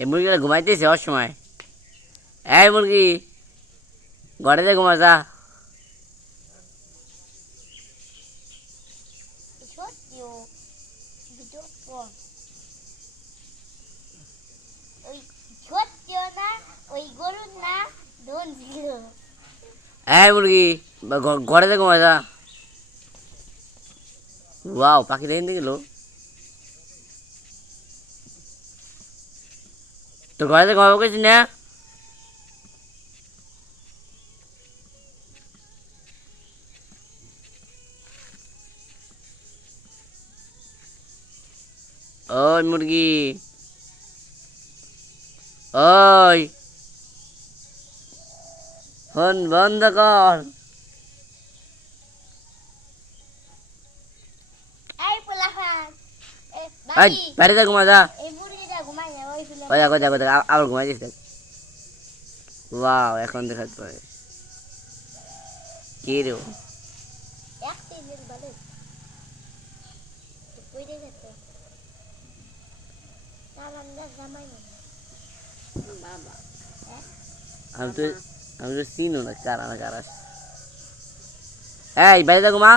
এই মুরগিটা ঘুমাইতেছে অসময়। এই মুরগি, ঘরে যে ঘুমা যা। সত্যিও ভিডিও কল ওই সত্যিও না ওই গরুর না ধন ছিল। এই মুরগি, ঘরে যে ঘুমা যা। ওয়াও, পাখি দেখতে গেল। তো ঘরে যে ঘুমাবো কিছু না। ওই মুরগি, ওই ফোন বন্ধ কর। এই পোলাপান এ এই বাড়ি বাড়িতে ঘুমা যা। এই মুরগিটা ঘুমাই না ওই শুলে কোথায় কোথায় কোথায় আবার ঘুমাই দিস। ওয়াও, এখন দেখাতে পারে কি রে। এক দিন বলে কই রে গেছে তার আমরা জামাই না বাবা আমি তো চিনো না কারা না কারা। এই বাড়িতে ঘুমা।